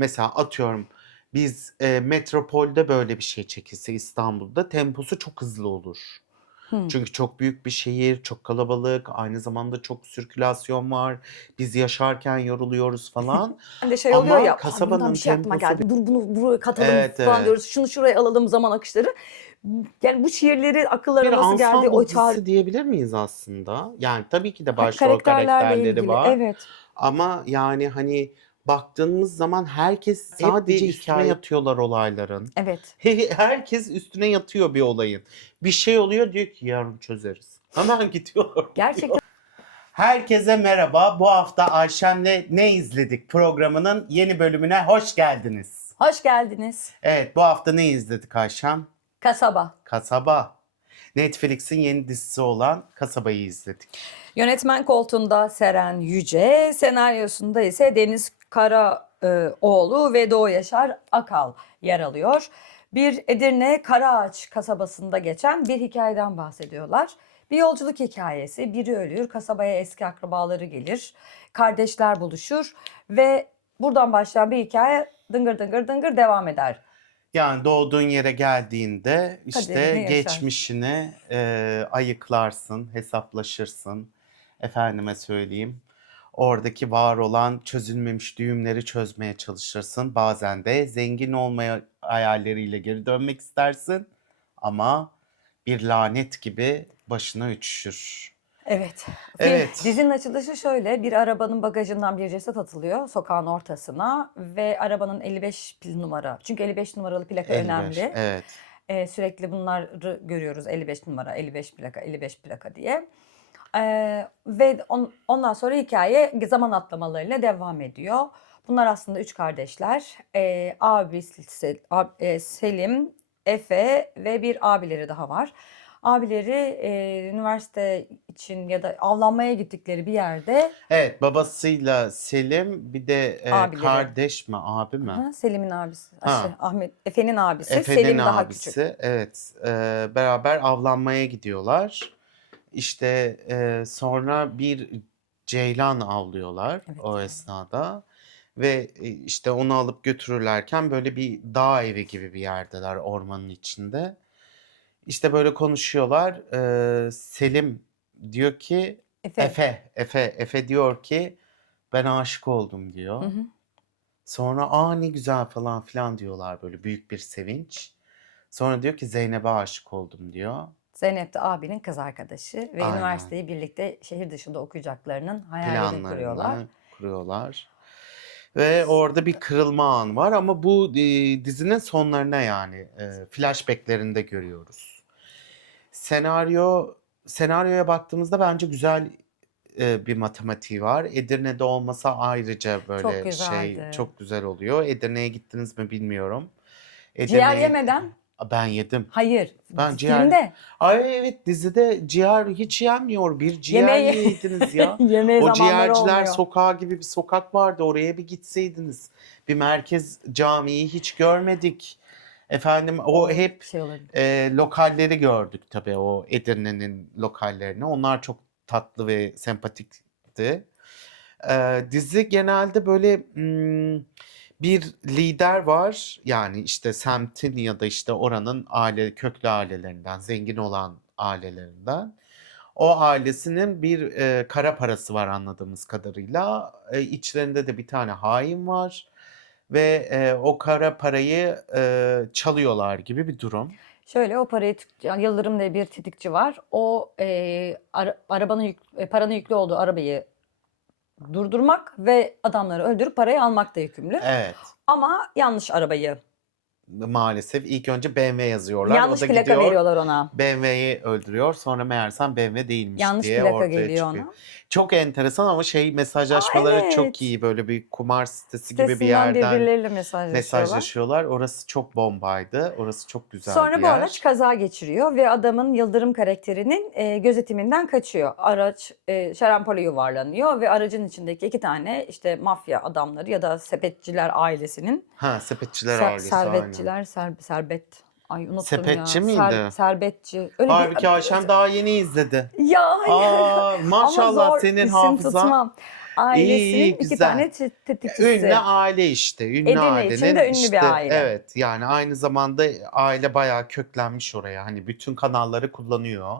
mesela atıyorum biz metropolde böyle bir şey çekilse İstanbul'da temposu çok hızlı olur. Hımm. Çünkü çok büyük bir şehir, çok kalabalık, aynı zamanda çok sirkülasyon var. Biz yaşarken yoruluyoruz falan. Ben de şey oluyor Ama ya, "A, buradan kasabanın bir şey aklıma temposu geldi. Dur bunu buraya katalım Evet, falan evet. diyoruz. Şunu şuraya alalım zaman akışları." Yani bu şiirleri akıllara Bir nasıl geldi? O ensemble çağrı dizisi diyebilir miyiz aslında? Yani tabii ki de başrol karakterlerle karakterleri ilgili. var Evet, ama yani, hani, baktığımız zaman herkes sadece üstüne yatıyorlar olayların. evet. Herkes üstüne yatıyor bir olayın. Bir şey oluyor diyor ki yarın çözeriz. Hemen gidiyorlar. Gerçekten Herkese merhaba. Bu hafta Ayşem'le Ne İzledik programının yeni bölümüne hoş geldiniz. hoş geldiniz. Evet, bu hafta ne izledik Ayşem? Kasaba. Kasaba. Netflix'in yeni dizisi olan Kasaba'yı izledik. Yönetmen koltuğunda Seren Yüce, senaryosunda ise Deniz Karaoğlu ve Doğu Yaşar Akal yer alıyor. Bir Edirne Karaağaç kasabasında geçen bir hikayeden bahsediyorlar. Bir yolculuk hikayesi. Biri ölür, kasabaya eski akrabaları gelir, kardeşler buluşur ve buradan başlayan bir hikaye dıngır dıngır dıngır devam eder. Yani doğduğun yere geldiğinde işte Kaderini yaşar. geçmişini ayıklarsın, hesaplaşırsın. Efendime söyleyeyim. Oradaki var olan çözülmemiş düğümleri çözmeye çalışırsın. Bazen de zengin olmaya hayalleriyle geri dönmek istersin. Ama bir lanet gibi başına üşüşür. Evet. Evet. Dizinin açılışı şöyle. Bir arabanın bagajından bir ceset atılıyor sokağın ortasına ve arabanın 55 numara. Çünkü 55 numaralı plaka 55. önemli. Evet. Sürekli bunları görüyoruz. 55 numara, 55 plaka, 55 plaka diye. Ve ondan sonra hikaye zaman atlamalarıyla devam ediyor. Bunlar aslında üç kardeşler. Selim, Efe ve bir abileri daha var. Abileri üniversite için ya da avlanmaya gittikleri bir yerde Evet, babasıyla Selim bir de abileri. kardeş mi, abi mi? Aha, Selim'in abisi, Ha. Efe'nin abisi. Efe'nin Selim daha küçük. abisi, evet, beraber avlanmaya gidiyorlar. İşte sonra bir ceylan avlıyorlar Evet. o esnada ve işte onu alıp götürürlerken böyle bir dağ evi gibi bir yerdeler ormanın içinde. İşte böyle konuşuyorlar. Selim diyor ki Efe. Efe diyor ki ben aşık oldum Hı diyor. hı. Sonra aa ne güzel falan filan diyorlar böyle büyük bir sevinç. Sonra diyor ki Zeynep'e aşık oldum diyor. Zeynep de abinin kız arkadaşı ve Aynen. üniversiteyi birlikte şehir dışında okuyacaklarının hayalini kuruyorlar. Planlarını kuruyorlar. Ve orada bir kırılma anı var ama bu dizinin sonlarına yani flashbacklerinde görüyoruz. Senaryoya baktığımızda bence güzel bir matematiği var. Edirne'de olmasa ayrıca Çok böyle şey güzeldi. çok güzel oluyor. Edirne'ye gittiniz mi bilmiyorum. Ciğer Edirne'ye yemeden? ben yedim. Hayır. Ben ciğer Filmde. Ay evet dizide ciğer hiç yenmiyor. Bir ciğer Yemeği yiyeydiniz ya. yemeğe O zamanları ciğerciler olmuyor. sokağı gibi bir sokak vardı. Oraya bir gitseydiniz. Bir merkez camiyi hiç görmedik. Efendim o O hep şey olabilir. lokalleri gördük tabii o Edirne'nin lokallerini. Onlar çok tatlı ve sempatikti. Dizi genelde böyle bir lider var. Yani işte semtin ya da işte oranın köklü ailelerinden, zengin olan ailelerinden. O ailesinin bir kara parası var anladığımız kadarıyla. İçlerinde de bir tane hain var ve o kara parayı çalıyorlar gibi bir durum. Şöyle o parayı Yıldırım diye bir tetikçi var. O arabanın paranın yüklü olduğu arabayı durdurmak ve adamları öldürüp parayı almakla yükümlü. Evet. Ama yanlış arabayı, Maalesef ilk önce BMW yazıyorlar. O yanlış da plaka gidiyor veriyorlar ona. BMW'yi öldürüyor. Sonra meğersem BMW değilmiş Yanlış diye plaka ortaya geliyor çıkıyor. ona. Çok enteresan ama Aa, mesajlaşmaları çok evet. iyi. Böyle bir kumar sitesi gibi bir Sitesinden yerden birbirleriyle mesajlaşıyorlar. mesajlaşıyorlar. Orası çok bombaydı. Orası çok güzel bir Sonra bu araç yer. kaza geçiriyor ve adamın Yıldırım karakterinin gözetiminden kaçıyor. Araç şarampole yuvarlanıyor ve aracın içindeki iki tane işte mafya adamları ya da sepetçiler ailesinin Ha, sepetçiler ailesi aynen. serbet. Ay unuttum Sepetçi ya. miydi? Serbetçi. Öyle bir Halbuki Ayşem daha yeni izledi. ya hayır. Aa, Ama maşallah zor senin isim hafızan. tutmam. ailesinin İyi, 2 güzel. tane Ünlü tetikçisi. aile işte. Ünlü Edirne için de ailenin ünlü işte bir aile. evet yani aynı zamanda aile bayağı köklenmiş oraya. Hani bütün kanalları kullanıyor.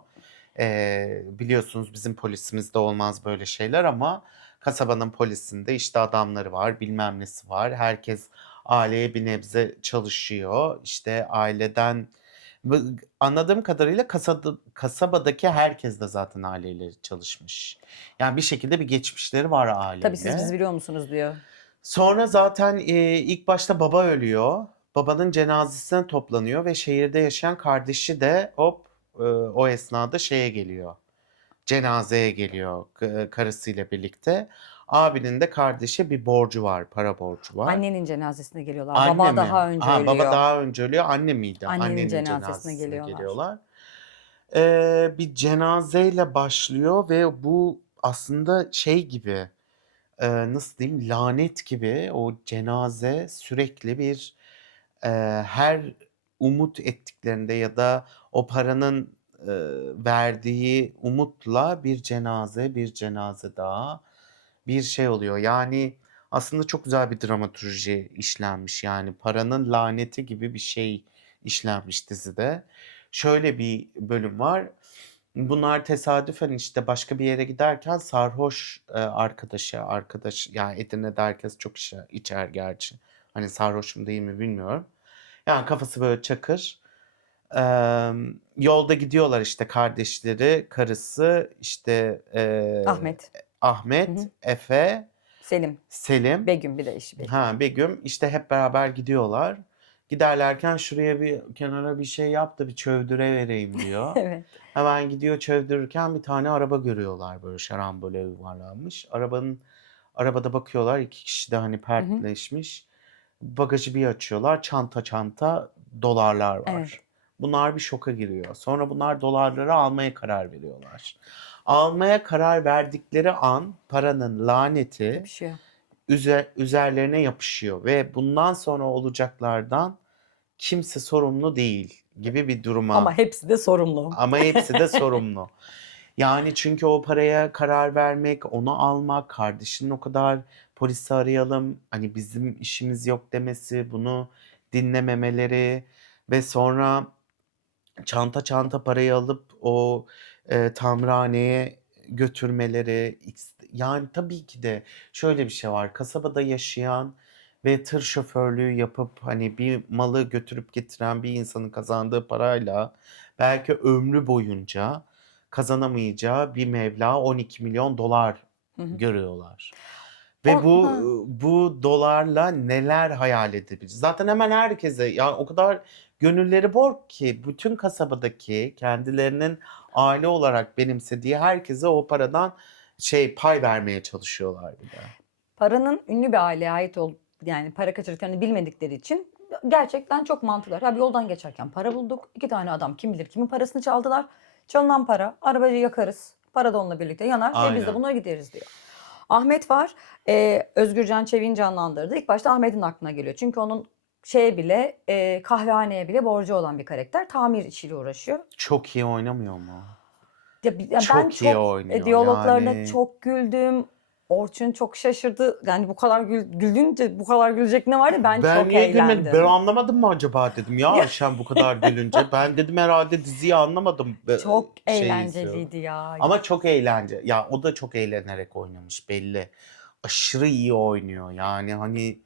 Biliyorsunuz bizim polisimizde olmaz böyle şeyler ama kasabanın polisinde işte adamları var, bilmem nesi var. Herkes aileye bir nebze çalışıyor. İşte aileden anladığım kadarıyla kasabadaki herkes de zaten aileyle çalışmış. Yani bir şekilde bir geçmişleri var Tabii siz bizi aileyle. biliyor musunuz diyor. Sonra zaten ilk başta baba ölüyor. Babanın cenazesine toplanıyor ve şehirde yaşayan kardeşi de hop o esnada şeye geliyor. Cenazeye geliyor karısıyla birlikte. Abinin de kardeşe bir borcu var, para borcu var. Annenin cenazesine geliyorlar. Anne Baba mi? daha önce Ha, baba ölüyor. daha önce ölüyor. Anne miydi? Annenin Annenin cenazesine cenazesine geliyorlar. geliyorlar. Bir cenazeyle başlıyor ve bu aslında şey gibi nasıl diyeyim lanet gibi o cenaze sürekli bir her umut ettiklerinde ya da o paranın verdiği umutla bir cenaze daha bir şey oluyor. Yani aslında çok güzel bir dramaturji işlenmiş. Yani paranın laneti gibi bir şey işlenmiş dizide. Şöyle bir bölüm var. Bunlar tesadüfen işte başka bir yere giderken sarhoş arkadaş yani Edirne'de herkes çok içer gerçi. Hani sarhoş mu değil mi bilmiyorum. Yani kafası böyle çakır. Yolda gidiyorlar işte kardeşleri, karısı, işte Ahmet. Hı Ahmet, hı. Efe, Selim. Selim. Begüm bir de eşi Begüm. Ha, Begüm işte hep beraber gidiyorlar. Giderlerken şuraya bir kenara bir şey yap da bir çövdüre vereyim diyor. Evet. Hemen gidiyor çövdürürken bir tane araba görüyorlar böyle şarambole yuvarlanmış. Arabada bakıyorlar 2 kişi de hani Hı hı. pertleşmiş. Bagajı bir açıyorlar çanta çanta dolarlar Evet. var. Bunlar bir şoka giriyor. Sonra bunlar dolarları almaya karar veriyorlar. Almaya karar verdikleri an paranın laneti Yapışıyor. üzerlerine yapışıyor ve bundan sonra olacaklardan kimse sorumlu değil gibi bir Ama duruma hepsi de sorumlu. ama hepsi de sorumlu. Yani çünkü o paraya karar vermek, onu almak, kardeşinin o kadar polisi arayalım, hani bizim işimiz yok demesi, bunu dinlememeleri ve sonra çanta çanta parayı alıp o tamirhaneye götürmeleri. Yani tabii ki de şöyle bir şey var. Kasabada yaşayan ve tır şoförlüğü yapıp hani bir malı götürüp getiren bir insanın kazandığı parayla belki ömrü boyunca kazanamayacağı bir meblağ 12 milyon dolar Hı hı. görüyorlar. Ve Ha. bu dolarla neler hayal edebilir? Zaten hemen herkese yani o kadar gönülleri bor ki bütün kasabadaki kendilerinin aile olarak benimsediği herkese o paradan pay vermeye çalışıyorlar bir de. Paranın ünlü bir aileye ait yani para kaçırdıklarını bilmedikleri için gerçekten çok mantıklı. Abi yoldan geçerken para bulduk. 2 tane adam kim bilir kimin parasını çaldılar. Çalınan para arabacı yakarız. Para da onunla birlikte yanar ve biz de Aynen. bunlara gideriz diyor. Ahmet var. Özgürcan Çevik'in canlandırdı. İlk başta Ahmet'in aklına geliyor. Çünkü onun kahvehaneye bile borcu olan bir karakter. Tamir işiyle uğraşıyor. Çok iyi oynamıyor mu? Ya ben Çok iyi çok oynuyor diyaloglarına yani. çok güldüm. Orçun çok şaşırdı. Yani bu kadar güldünce bu kadar gülecek ne var ya ben Ben çok niye gülmedim? Ben eğlendim. anlamadım mı acaba dedim ya Ya, Ayşen bu kadar gülünce. Ben dedim herhalde diziyi anlamadım. çok Şeyi izliyorum. eğlenceliydi ya. Ama çok eğlence. Ya o da çok eğlenerek oynamış belli. Aşırı iyi oynuyor. Yani hani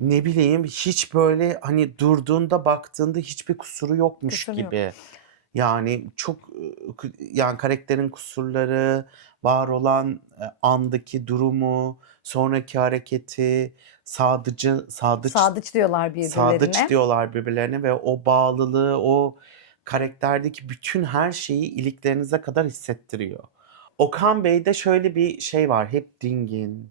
ne bileyim hiç böyle hani durduğunda baktığında hiçbir kusuru yokmuş Kusurun yok. gibi. Yani çok yani karakterin kusurları, var olan andaki durumu, sonraki hareketi, Sadıç diyorlar sadıç birbirlerine. diyorlar birbirlerine ve o bağlılığı, o karakterdeki bütün her şeyi iliklerinize kadar hissettiriyor. Okan Bey'de şöyle bir şey var, hep dingin.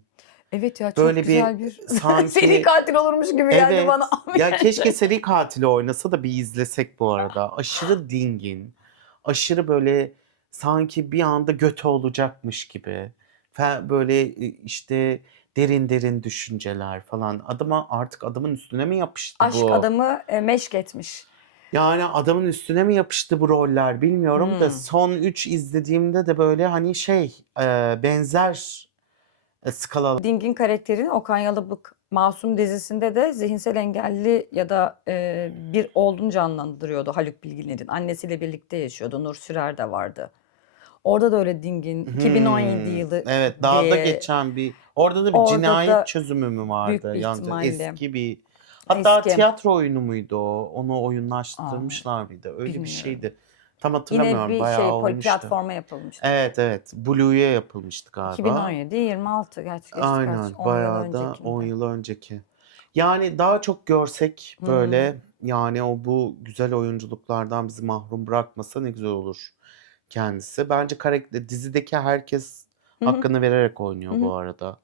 Evet ya çok Böyle bir güzel bir seri sanki katil olurmuş gibi geldi bana evet Ahmet. ya keşke seri katili oynasa da bir izlesek bu arada. Aşırı dingin, aşırı böyle sanki bir anda götü olacakmış gibi. Böyle işte derin derin düşünceler falan. Artık adamın üstüne mi yapıştı Aşk bu? adamı meşk etmiş. Yani adamın üstüne mi yapıştı bu roller bilmiyorum da Hmm. son 3 izlediğimde de böyle hani benzer skalalar. Ding'in karakterini Okan Yalabık Masum dizisinde de zihinsel engelli ya da bir oğlunu canlandırıyordu Haluk Bilginer'in. Annesiyle birlikte yaşıyordu. Nur Sürer de vardı. Orada da öyle Ding'in 2017 yılı Evet, dağda diye geçen orada da bir orada cinayet da çözümü mü büyük vardı? bir Yani ihtimalle eski bir, hatta eski. tiyatro oyunu muydu o? Onu Aa, oyunlaştırmışlar mıydı? Öyle bir bilmiyorum. şeydi. Tam Yine hatırlamıyorum. bir Bayağı şey olmuştu. platforma yapılmıştı. Evet evet. Blue'ya yapılmıştı galiba. 2017, 26 gerçi geçti kaç? Aynen. 10 yıl Bayağı da 10 öncekinde. yıl önceki. Yani daha çok görsek Hmm. böyle, yani o bu güzel oyunculuklardan bizi mahrum bırakmasa ne güzel olur kendisi. Bence dizideki herkes Hı hı. hakkını vererek Hı oynuyor hı. bu arada.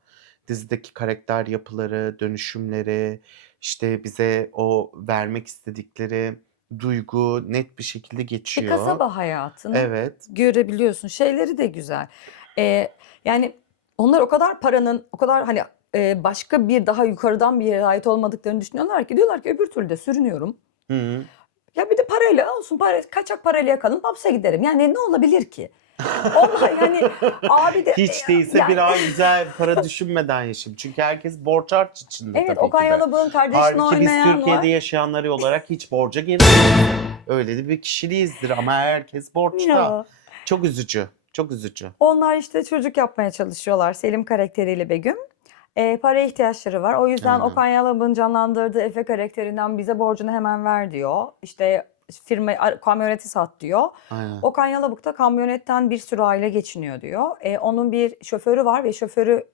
Dizideki karakter yapıları, dönüşümleri, işte bize o vermek istedikleri duygu net bir şekilde Bir geçiyor. kasaba hayatını Evet. görebiliyorsun. Şeyleri de güzel. Yani onlar o kadar paranın, o kadar hani başka bir daha yukarıdan bir yere ait olmadıklarını düşünüyorlar ki diyorlar ki öbür türlü de sürünüyorum. Hı hı. Ya bir de parayla olsun, kaçak parayla yakalanıp hapse giderim. Yani ne olabilir ki? Onlar yani abi de Hiç değilse bir yani ay güzel para düşünmeden yaşayayım. Çünkü herkes borç harç içinde evet, tabii Okan ki de. Yalabık'ın kardeşini Halbuki biz oynayan Türkiye'de var. yaşayanları olarak hiç borca girmeyiz. Öyle de bir kişiliğizdir ama herkes borçta. Ya. Çok üzücü. Çok üzücü. Onlar işte çocuk yapmaya çalışıyorlar. Selim karakteriyle Begüm. Paraya ihtiyaçları var. O yüzden Aynen. Okan Yalabık'ın canlandırdığı Efe karakterinden bize borcunu hemen ver diyor. İşte kamyoneti sat diyor. Aynen. Okan Yalabık da kamyonetten bir sürü aile geçiniyor diyor. Onun bir şoförü var ve şoförü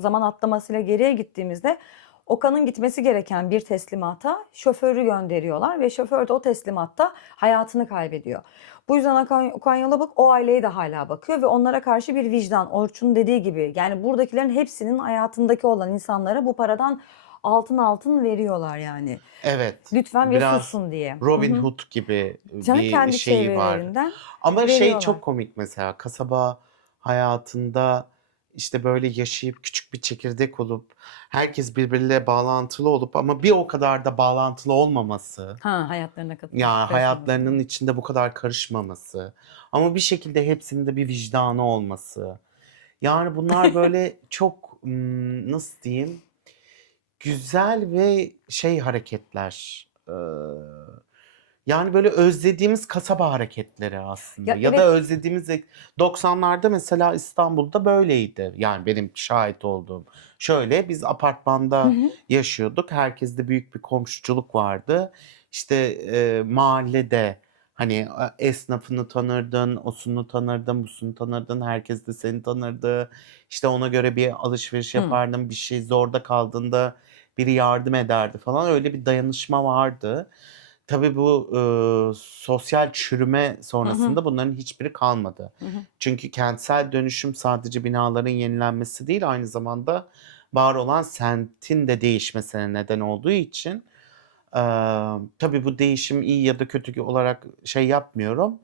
zaman atlamasıyla geriye gittiğimizde Okan'ın gitmesi gereken bir teslimata şoförü gönderiyorlar ve şoför de o teslimatta hayatını kaybediyor. Bu yüzden Okan Yalabık o aileye de hala bakıyor ve onlara karşı bir vicdan. Orçun dediği gibi yani buradakilerin hepsinin hayatındaki olan insanlara bu paradan altın veriyorlar yani. Evet. Lütfen ve Biraz sussun diye. Hı Robin hı. Hood gibi Canım bir kendi şeyi var. çevrelerinden Ama şey veriyorlar. çok komik mesela, kasaba hayatında işte böyle yaşayıp küçük bir çekirdek olup herkes birbiriyle bağlantılı olup ama bir o kadar da bağlantılı olmaması. Ha, hayatlarına Ya karışmaması. hayatlarının içinde bu kadar karışmaması ama bir şekilde hepsinin de bir vicdanı olması. Yani bunlar böyle çok nasıl diyeyim, güzel ve şey hareketler. Yani böyle özlediğimiz kasaba hareketleri aslında. Ya Ya da evet. özlediğimiz 90'larda mesela İstanbul'da böyleydi. Yani benim şahit olduğum. Şöyle biz Hı apartmanda hı. yaşıyorduk. Herkeste büyük bir komşuculuk vardı. İşte mahallede hani esnafını tanırdın, osunu tanırdın, busunu tanırdın. Herkes de seni tanırdı. İşte ona göre bir alışveriş Hı. yapardın. Bir şey zorda kaldığında biri yardım ederdi falan. Öyle bir dayanışma vardı. Tabii bu sosyal çürüme Hı hı. sonrasında bunların hiçbiri kalmadı. Hı hı. Çünkü kentsel dönüşüm sadece binaların yenilenmesi değil, aynı zamanda var olan semtin de değişmesine neden olduğu için tabii bu değişim iyi ya da kötü olarak şey yapmıyorum.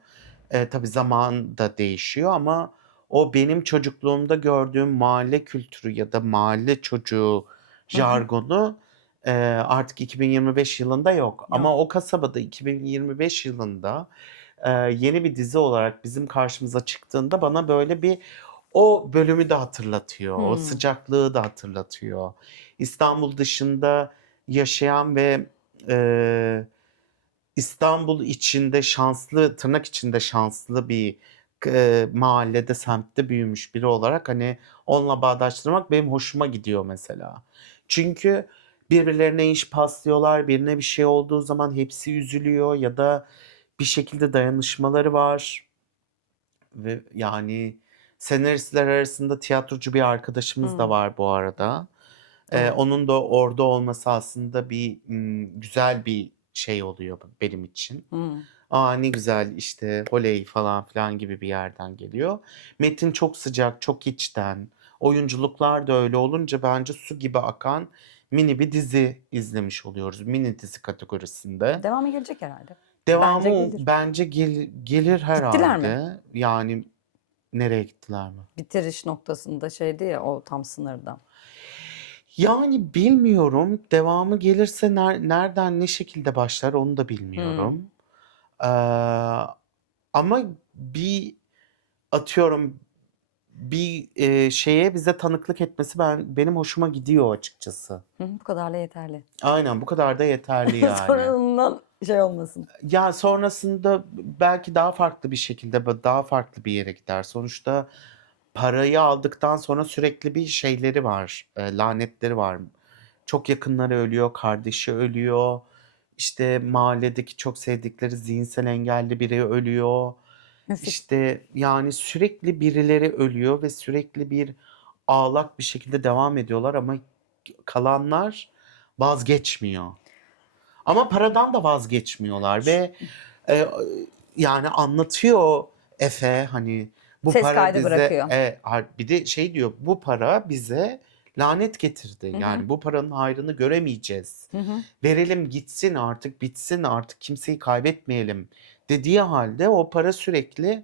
Tabii zaman da değişiyor ama o benim çocukluğumda gördüğüm mahalle kültürü ya da mahalle çocuğu Hı hı. jargonu artık 2025 yılında yok. Ama Yok. o kasabada 2025 yılında yeni bir dizi olarak bizim karşımıza çıktığında bana böyle bir o bölümü de hatırlatıyor. O Hı. sıcaklığı da hatırlatıyor. İstanbul dışında yaşayan ve eee, İstanbul içinde şanslı, tırnak içinde şanslı bir mahallede, semtte büyümüş biri olarak hani onunla bağdaştırmak benim hoşuma gidiyor mesela. Çünkü birbirlerine iş paslıyorlar, birine bir şey olduğu zaman hepsi üzülüyor ya da bir şekilde dayanışmaları var ve yani senaristler arasında tiyatrocu bir arkadaşımız da Hı. var bu arada. Doğru. Onun da orada olması aslında bir güzel bir şey oluyor benim için. Hı. Aa ne güzel işte oley falan filan gibi bir yerden geliyor. Metin çok sıcak, çok içten. Oyunculuklar da öyle olunca bence su gibi akan mini bir dizi izlemiş oluyoruz. Mini dizi kategorisinde. Devamı gelecek herhalde. Bence Devamı gelir. bence gelir Gittiler mi? herhalde. Yani nereye gittiler mi? Bitiriş noktasında şeydi ya, o tam sınırda. Yani bilmiyorum. Devamı gelirse nereden ne şekilde başlar onu da Hı. bilmiyorum. Eee, ama bir atıyorum bir şeye bize tanıklık etmesi benim hoşuma gidiyor açıkçası. Bu kadarla yeterli. Aynen, bu kadar da yeterli yani. Sonradan şey olmasın. Ya sonrasında belki daha farklı bir şekilde daha farklı bir yere gider. Sonuçta parayı aldıktan sonra sürekli bir şeyleri var, lanetleri var. Çok yakınları ölüyor, kardeşi ölüyor. İşte mahalledeki çok sevdikleri zihinsel engelli biri ölüyor. Müfit. İşte yani sürekli birileri ölüyor ve sürekli bir ağlak bir şekilde devam ediyorlar ama kalanlar vazgeçmiyor. Ama paradan da vazgeçmiyorlar ve e, yani anlatıyor Efe, hani bu Ses para kaydı bize bırakıyor. bir de şey diyor, bu para bize lanet getirdi. Hı hı. Yani bu paranın hayrını göremeyeceğiz. Hı hı. Verelim gitsin artık, bitsin artık, kimseyi kaybetmeyelim dediği halde o para sürekli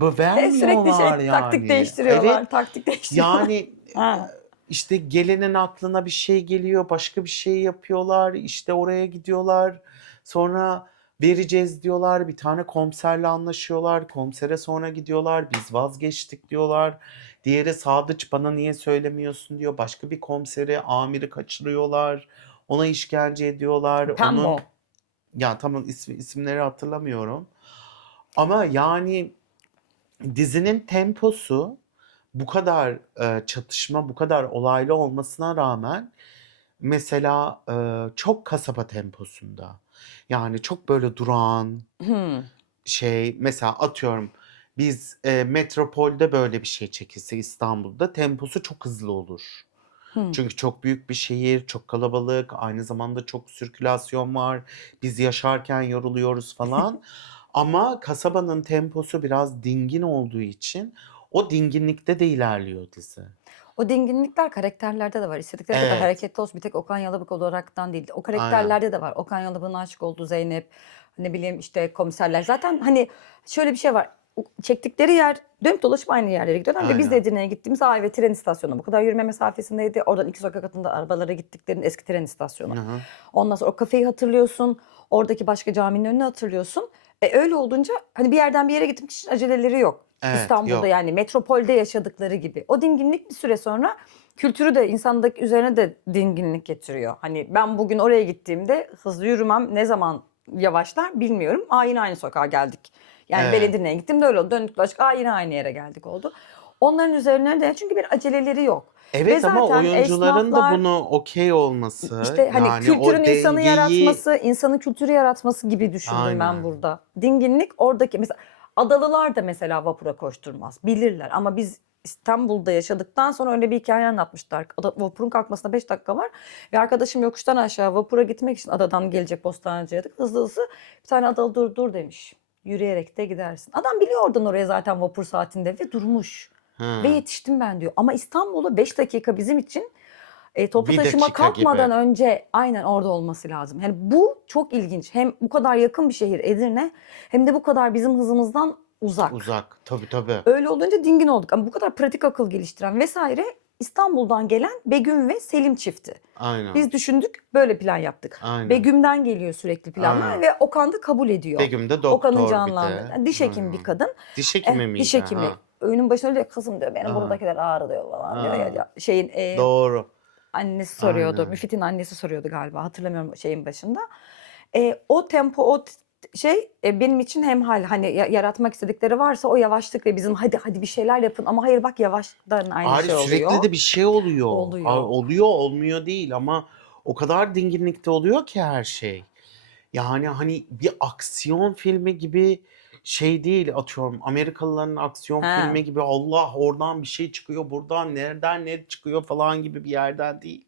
Sürekli vermiyorlar taktik yani. değiştiriyorlar, Evet. taktik değiştiriyorlar. Yani Ha. işte gelenin aklına bir şey geliyor, başka bir şey yapıyorlar, işte oraya gidiyorlar, sonra vereceğiz diyorlar, bir tane komiserle anlaşıyorlar, komisere sonra gidiyorlar, biz vazgeçtik diyorlar, diğeri Sadıç bana niye söylemiyorsun diyor, başka bir komiseri, amiri kaçırıyorlar, ona işkence ediyorlar, Pembo. ya tamam isimleri hatırlamıyorum ama yani dizinin temposu bu kadar çatışma, bu kadar olaylı olmasına rağmen mesela çok kasaba temposunda. Yani çok böyle durağan mesela atıyorum biz metropolde böyle bir şey çekilse İstanbul'da temposu çok hızlı olur. Çünkü çok büyük bir şehir, çok kalabalık, aynı zamanda çok sirkülasyon var. Biz yaşarken yoruluyoruz falan. Ama kasabanın temposu biraz dingin olduğu için o dinginlikte de ilerliyor dizi. O dinginlikler karakterlerde de var. İstedikleri kadar Evet, hareketli olsun. Bir tek Okan Yalabık olaraktan değil. O aynen. karakterlerde de var. Okan Yalabık'ın aşık olduğu Zeynep, ne bileyim işte komiserler. Zaten hani şöyle bir şey var. Çektikleri yer dönüp dolaşıp aynı yerlere gidiyorlar ve biz de Aynen. Edirne'ye gittiğimiz ve tren istasyonu bu kadar yürüme mesafesindeydi. Oradan 2 sokak atında arabalara gittiklerinin eski tren istasyonu. Hı hı. Ondan sonra o kafeyi hatırlıyorsun. Oradaki başka caminin önünü hatırlıyorsun. Öyle olduğunca hani bir yerden bir yere gitmek için aceleleri yok. Evet, İstanbul'da yok. yani metropolde yaşadıkları gibi. O dinginlik bir süre sonra kültürü de insandaki üzerine de dinginlik getiriyor. Hani ben bugün oraya gittiğimde hızlı yürümem ne zaman yavaşlar bilmiyorum. Yine aynı sokağa geldik. Yani Evet. Belediye'ye gittiğimde öyle oldu. Döndük dolaştık. Yine aynı yere geldik oldu. Onların üzerine de çünkü bir aceleleri yok. Ve Evet ama zaten oyuncuların da esnaflar bunu okey olması, işte hani yani kültürün o insanı dengeyi yaratması, insanın kültürü yaratması gibi düşündüm ben aynen. burada. Dinginlik oradaki mesela Adalılar da mesela vapura koşturmaz. Bilirler ama biz İstanbul'da yaşadıktan sonra öyle bir hikaye anlatmışlar. Vapurun kalkmasına 5 dakika var ve arkadaşım yokuştan aşağı vapura gitmek için adadan gelecek Bostancı'ya hızlı hızlı bir tane adalı dur dur demiş. Yürüyerek de gidersin. Adam biliyor oradan oraya zaten vapur saatinde ve durmuş. Ve Hı. yetiştim ben diyor. Ama İstanbul'u 5 dakika bizim için toplu Bir taşıma dakika kalkmadan gibi. önce aynen orada olması lazım. Yani bu çok ilginç. Hem bu kadar yakın bir şehir Edirne hem de bu kadar bizim hızımızdan uzak. Uzak. Tabii tabii. Öyle olunca dingin olduk. Ama bu kadar pratik akıl geliştiren vesaire İstanbul'dan gelen Begüm ve Selim çifti. Aynen. Biz düşündük, böyle plan yaptık. Aynen. Begüm'den geliyor sürekli planlar Aynen. ve Okan da kabul ediyor. Begüm de Okan'ın doktor bir canlandığı, de. yani diş hekimi bir Aynen. kadın. Diş hekimi miydi? Diş hekimi. Ha. Öğünün başında öyle diyor, kızım diyor benim Aha. buradakiler ağrıyor falan diyor Ha. ya. Şeyin Doğru. annesi soruyordu. Aynen. Müfit'in annesi soruyordu galiba. Hatırlamıyorum şeyin başında. O tempo, benim için hemhal. Hani yaratmak istedikleri varsa o yavaşlık ve bizim hadi bir şeyler yapın. Ama hayır bak yavaştan aynı Ari şey sürekli oluyor. de bir şey oluyor. Oluyor. Oluyor, olmuyor değil ama o kadar dinginlikte oluyor ki her şey. Yani hani bir aksiyon filmi gibi şey değil, atıyorum Amerikalıların aksiyon He. filmi gibi Allah oradan bir şey çıkıyor, buradan nereden ne çıkıyor falan gibi bir yerden değil.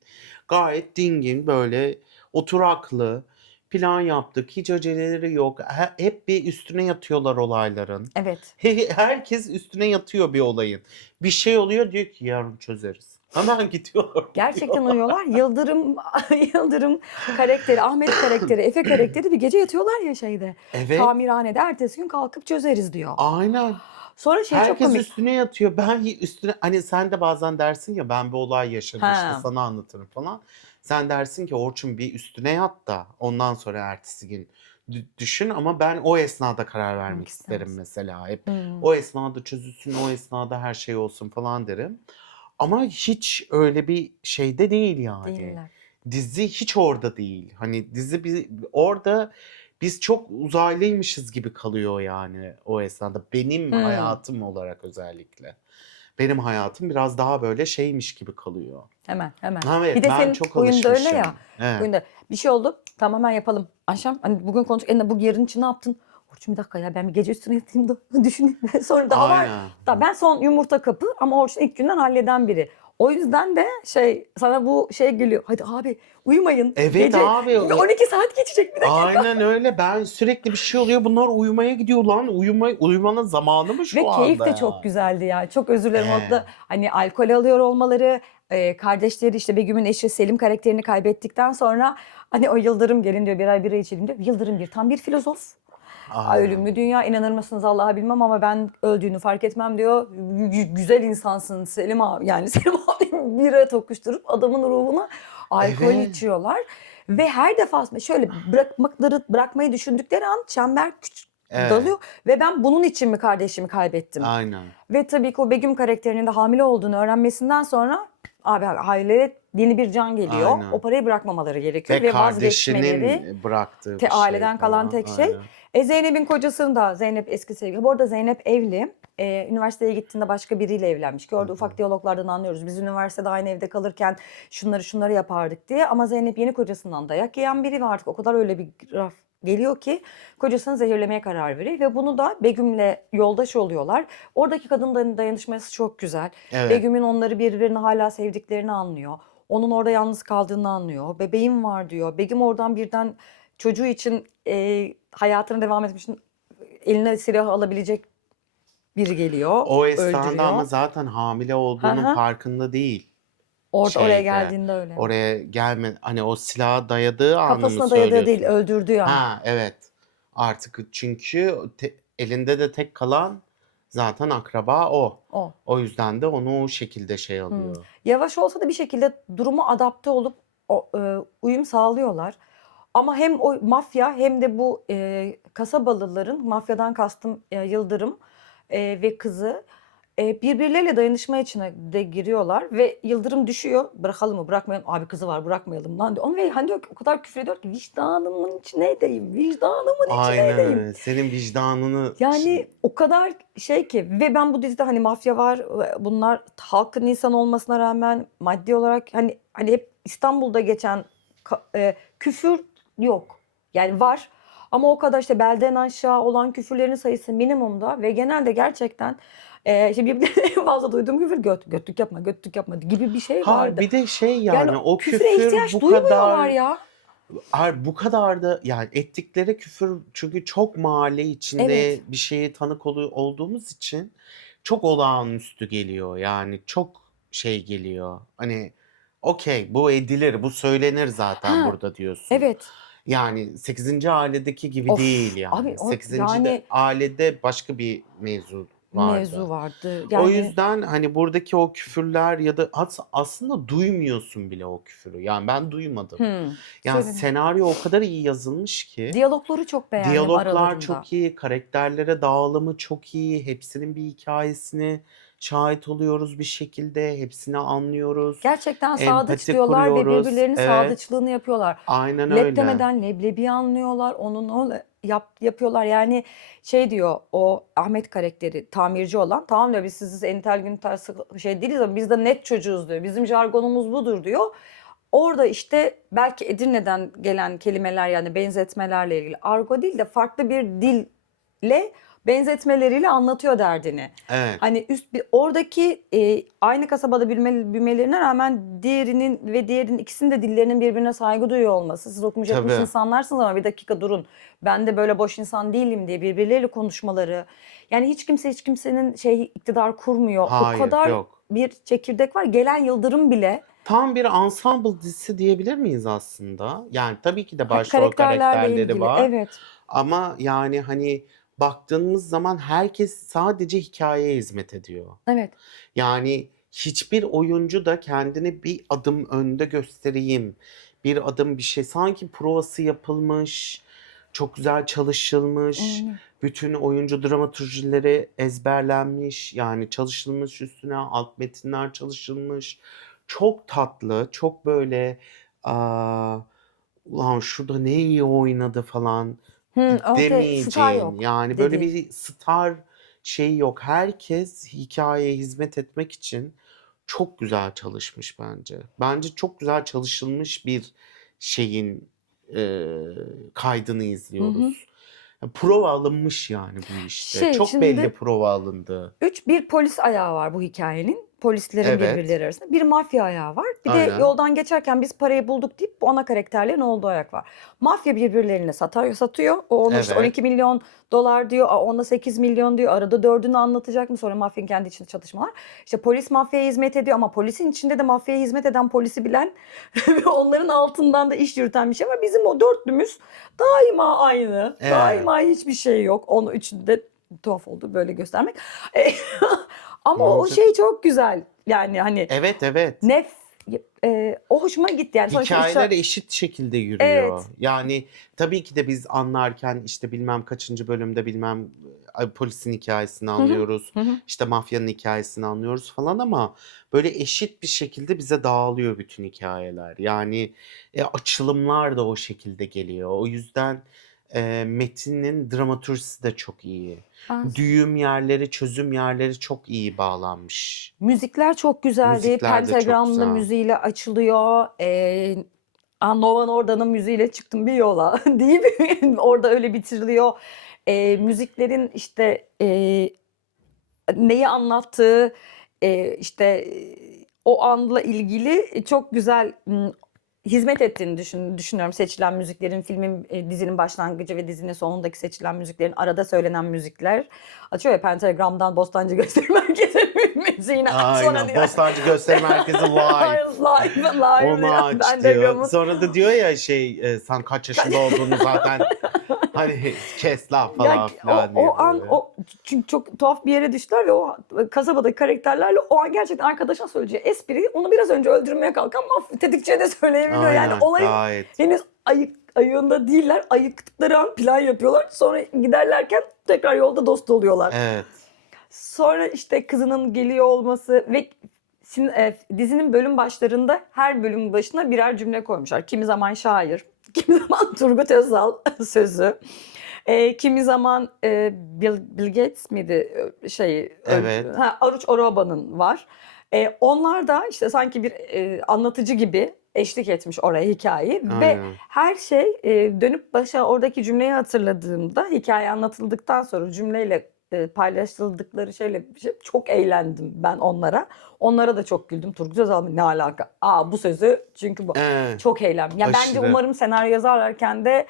Gayet dingin, böyle oturaklı plan yaptık, hiç aceleleri yok. Hep bir üstüne yatıyorlar olayların. Evet. Herkes üstüne yatıyor bir olayın. Bir şey oluyor, diyor ki yarın çözeriz. Hemen gidiyorlar. Gerçekten uyuyorlar. Yıldırım karakteri, Ahmet karakteri, Efe karakteri bir gece yatıyorlar ya şeyde. Evet, Tamirhanede ertesi gün kalkıp çözeriz diyor. aynen. Sonra şey çok Herkes komik. üstüne yatıyor. Ben üstüne, hani sen de bazen dersin ya, ben bir olay yaşadım işte Ha. sana anlatırım falan. Sen dersin ki Orçun bir üstüne yat da ondan sonra ertesi gün düşün ama ben o esnada karar vermek Vermek isterim istemezsin. mesela hep. Hımm. O esnada çözülsün, o esnada her şey olsun falan derim. Ama hiç öyle bir şeyde değil yani. Değiller. Dizi hiç orada değil. Hani dizi orada biz çok uzaylıymışız gibi kalıyor yani o esnada. Benim Hımm. hayatım olarak özellikle. Benim hayatım biraz daha böyle şeymiş gibi kalıyor. Hemen, hemen. Bir Evet, de ben senin çok huyunda öyle ya, alışmışım. Evet. huyunda bir şey oldu, tamam hemen yapalım. Akşam hani bugün konuştuk, bu yarın için ne yaptın? Orçun bir dakika ya ben bir gece üstüne yatayım da düşüneyim. Sonra daha var. Aynen. Da ben son yumurta kapı ama Orçun ilk günden halleden biri. O yüzden de sana bu geliyor. Hadi abi uyumayın. Evet Gece abi. 12 saat geçecek bir dakika. Aynen öyle. Ben sürekli bir şey oluyor. Bunlar uyumaya gidiyor lan. Uyumanın zamanı mı şu Ve keyif anda de çok yani? güzeldi ya. Çok özür dilerim orada Evet. hani alkol alıyor olmaları, kardeşleri işte Begüm'ün eşi Selim karakterini kaybettikten sonra hani o Yıldırım gelin diyor bir ay bira içelim diyor. Yıldırım bir tam bir filozof. Aynen. Ölümlü dünya inanır mısınız Allah'a bilmem ama ben öldüğünü fark etmem diyor. Güzel insansın Selim abi yani Selim abi bira tokuşturup adamın ruhuna alkol Evet. içiyorlar. Ve her defasında şöyle bırakmayı düşündükleri an çember Evet. dalıyor ve ben bunun için mi kardeşimi kaybettim? Aynen. Ve tabii ki o Begüm karakterinin de hamile olduğunu öğrenmesinden sonra abi aileye yeni bir can geliyor. O Aynen. parayı bırakmamaları gerekiyor Ve ve vazgeçmeleri kardeşinin bıraktığı bir şey aileden kalan falan. tek şey. Aynen. Zeynep'in kocasını da Zeynep eski sevgili. Bu arada Zeynep evli. Üniversiteye gittiğinde başka biriyle evlenmiş ki Hı orada hı. ufak diyaloglardan anlıyoruz. Biz üniversitede aynı evde kalırken şunları yapardık diye. Ama Zeynep yeni kocasından dayak yiyen biri ve artık o kadar öyle bir graf geliyor ki kocasını zehirlemeye karar veriyor ve bunu da Begüm'le yoldaş oluyorlar. Oradaki kadın dayanışması çok güzel. Evet. Begüm'ün onları birbirini hala sevdiklerini anlıyor. Onun orada yalnız kaldığını anlıyor. Bebeğim var diyor. Begüm oradan birden çocuğu için hayatına devam etmek için eline silah alabilecek biri geliyor, O esnada ama öldürüyor. zaten hamile Hı olduğunun hı. farkında değil Oraya şeyde. geldiğinde öyle. Oraya hani o silahı dayadığı anı mı Kafasına dayadığı değil, söylüyorsun? öldürdüğü an. Ha, evet. Artık çünkü elinde de tek kalan zaten akraba o. O. O yüzden de onu o şekilde şey Hımm. alıyor. Yavaş olsa da bir şekilde duruma adapte olup uyum sağlıyorlar. Ama hem o mafya hem de bu, kasabalıların, mafyadan kastım, Yıldırım, ve kızı, birbirleriyle dayanışma içine de giriyorlar ve Yıldırım düşüyor. "Bırakalım mı? Bırakmayalım." "Abi kızı var, bırakmayalım lan." diyor. Ve hani diyor ki o kadar küfür ediyor ki "Vicdanımın içine edeyim, vicdanımın içine Aynen edeyim." öyle. Senin vicdanını Yani o kadar ki ve ben bu dizide hani mafya var, bunlar halkın insanı olmasına rağmen maddi olarak hani hep İstanbul'da geçen küfür yok. Yani var ama o kadar işte belden aşağı olan küfürlerin sayısı minimumda ve genelde gerçekten işte birbirlerine en fazla duyduğum küfür götlük yapma, götlük yapma gibi bir şey Ha vardı. bir de şey Yani yani o küfüre küfür ihtiyaç bu duymuyorlar kadar ya. bu kadar da yani ettikleri küfür çünkü çok mahalle içinde Evet. bir şeye tanık olduğumuz için çok olağanüstü geliyor. Yani çok şey geliyor. Hani okey bu edilir, bu söylenir zaten Ha, burada diyorsun. evet. Yani sekizinci ailedeki gibi değil Of abi yani. o Sekizinci de yani ailede başka bir mevzu mevzu vardı. vardı. O Yani yüzden, hani, buradaki o küfürler ya da aslında duymuyorsun bile o küfürü. Yani ben duymadım. Yani Söyle. senaryo o kadar iyi yazılmış ki, Diyalogları çok beğendim diyaloglar aralarında. çok iyi, karakterlere dağılımı çok iyi, hepsinin bir hikâyesine şahit oluyoruz bir şekilde, hepsini anlıyoruz, Gerçekten sadık empati çıkıyorlar ve kuruyoruz. birbirlerinin Evet, sadıçlığını yapıyorlar. aynen Lep öyle. demeden leblebi anlıyorlar. Onun o yapıyorlar. Yani diyor o Ahmet karakteri tamirci olan. Tamam diyor biz siz entel güntel değiliz ama biz de net çocuğuz diyor. Bizim jargonumuz budur diyor. Orada işte belki Edirne'den gelen kelimeler yani benzetmelerle ilgili argo değil de farklı bir dille benzetmeleriyle anlatıyor derdini. Evet, Hani oradaki aynı kasabada büyümelerine rağmen diğerinin ikisinin de dillerinin birbirine saygı duyuyor olması. Siz okumuş etmiş tabii. insanlarsınız ama bir dakika durun. Ben de böyle boş insan değilim diye birbirleriyle konuşmaları. Yani hiç kimse hiç kimsenin iktidar kurmuyor. O Hayır, kadar yok. bir çekirdek var. Gelen Yıldırım bile Tam bir ensemble dizisi diyebilir miyiz aslında? Yani tabii ki de başrol karakterlerle karakterleri ilgili. var Evet. ama yani, hani, baktığımız zaman herkes sadece hikâyeye hizmet ediyor. Evet. Yani hiçbir oyuncu da kendini bir adım önde göstereyim, bir adım bir şey sanki provası yapılmış, çok güzel çalışılmış. Aynen. Bütün oyuncu dramaturjileri ezberlenmiş. Yani çalışılmış üstüne alt metinler çalışılmış. Çok tatlı, çok böyle aa, ulan şurada ne iyi oynadı falan Ortaya star demeyeceğin yok yani böyle dediğin. bir star şeyi yok. Herkes hikayeye hizmet etmek için çok güzel çalışmış bence. Bence çok güzel çalışılmış bir şeyin kaydını Hı hı. izliyoruz. Prova alınmış yani bu işte. Çok belli Şimdi prova alındı. bir polis ayağı var bu hikayenin. Polislerin Evet, birbirleri arasında. Bir mafya ayağı var. Bir de aynen. yoldan geçerken biz parayı bulduk deyip bu ana karakterlerin olduğu ayak var. Mafya birbirlerine satıyor. O onu işte Evet. 12 milyon dolar diyor. Ona 8 milyon diyor. Arada dördünü anlatacak mı? Sonra mafyanın kendi içinde çatışmalar. İşte polis mafyaya hizmet ediyor ama polisin içinde de mafyaya hizmet eden polisi bilen ve onların altından da iş yürüten bir şey var. Bizim o dörtlümüz daima aynı. Evet. Daima hiçbir şey yok. Onun içinde tuhaf oldu böyle göstermek. E, Ne Ama o olacak? şey çok güzel. Yani hani Evet, evet. nef o hoşuma gitti yani sonuçta Hikayeler eşit şekilde yürüyor. evet. Yani tabii ki de biz anlarken işte bilmem kaçıncı bölümde bilmem polisin hikayesini Hı hı. anlıyoruz. Hı hı. İşte mafyanın hikayesini anlıyoruz falan ama böyle eşit bir şekilde bize dağılıyor bütün hikayeler. Yani açılımlar da o şekilde geliyor. O yüzden metinin dramaturjisi de çok iyi. Ben Düğüm yerleri, çözüm yerleri çok iyi bağlanmış. müzikler çok güzeldi. Müzikler de çok Pentagram'da güzel. müziğiyle açılıyor. Nova Norda'nın müziğiyle çıktım bir yola deyip orada öyle bitiriliyor. Müziklerin işte neyi anlattığı işte o anla ilgili çok güzel hizmet ettiğini düşünüyorum. Seçilen müziklerin, filmin, dizinin başlangıcı ve dizinin sonundaki seçilen müziklerin arada söylenen müzikler. Açıyor ya Pentagram'dan Bostancı Gösteri Merkezi müziğini sonra Aynen. diyor. Bostancı Gösteri Merkezi live. Live Onu diyor aç diyor. Pentagram'ın. Sonra da diyor ya sen kaç yaşında olduğunu zaten hani kes la Ya falan o, filan o diye an böyle. o çünkü çok tuhaf bir yere düştüler ve o kasabadaki karakterlerle o an gerçekten arkadaşına söyleyeceği espri onu biraz önce öldürmeye kalkan tetikçiye de söyleyebiliyor. Yani Aynen olayın gayet. henüz ayığında değiller. Ayıktıkları an plan yapıyorlar. Sonra giderlerken tekrar yolda dost oluyorlar. Evet. Sonra işte kızının geliyor olması ve şimdi dizinin bölüm başlarında her bölüm başına birer cümle koymuşlar. Kimi zaman şair, kimi zaman Turgut Özal sözü, kimi zaman Bill Gates miydi Evet. Aruç Oroba'nın var. Onlar da işte sanki bir anlatıcı gibi eşlik etmiş oraya hikayeyi ve Aynen. her şey dönüp başa oradaki cümleyi hatırladığımda hikaye anlatıldıktan sonra cümleyle paylaşıldıkları şeyle bir şey çok eğlendim ben onlara. Onlara da çok güldüm. Turgut Özal ne alaka? Bu sözü çünkü bu. Evet. Çok eğlendim. Ya bence Aşırı. umarım senaryo yazarlarken de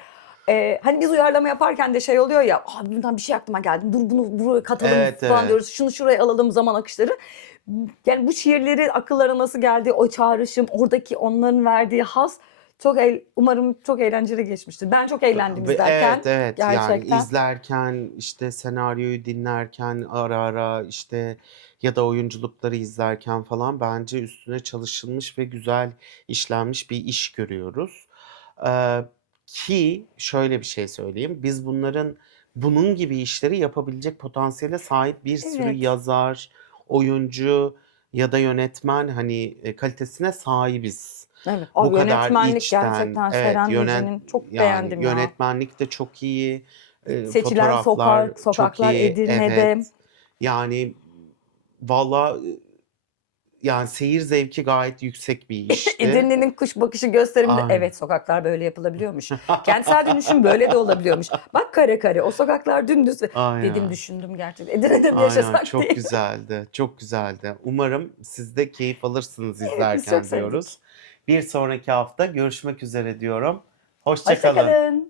hani biz uyarlama yaparken de şey oluyor ya buradan bir şey aklıma geldi. Dur bunu buraya katalım Evet, falan evet. diyoruz. Şunu şuraya alalım zaman akışları. Yani bu şiirleri akıllara nasıl geldi? O çağrışım, oradaki onların verdiği haz umarım çok eğlenceli geçmiştir. Ben çok eğlendim izlerken Evet, evet. Yani gerçekten. izlerken işte senaryoyu dinlerken ara ara işte ya da oyunculukları izlerken falan bence üstüne çalışılmış ve güzel işlenmiş bir iş görüyoruz. Ee, Ki şöyle bir şey söyleyeyim. Biz bunun gibi işleri yapabilecek potansiyele sahip bir sürü Evet. yazar, oyuncu ya da yönetmen hani kalitesine sahibiz. Evet. Bu kadar Yönetmenlik içten, gerçekten evet, Seren Yüce'nin çok yani beğendim ya. yönetmenlik de çok iyi, Seçilen fotoğraflar çok sokaklar iyi, Edirne'de. evet. Yani valla yani seyir zevki gayet yüksek bir işti. Edirne'nin kuş bakışı gösteriminde Aynen. evet sokaklar böyle yapılabiliyormuş. Kentsel dönüşüm böyle de olabiliyormuş. Bak kare kare o sokaklar dümdüz. Dedim Aynen. düşündüm gerçekten. Edirne'de mi Aynen yaşasak çok diye. güzeldi. Çok güzeldi. Umarım siz de keyif alırsınız Evet biz çok izlerken diyoruz. sevdik. Bir sonraki hafta görüşmek üzere diyorum. Hoşça Hoşça kalın. kalın.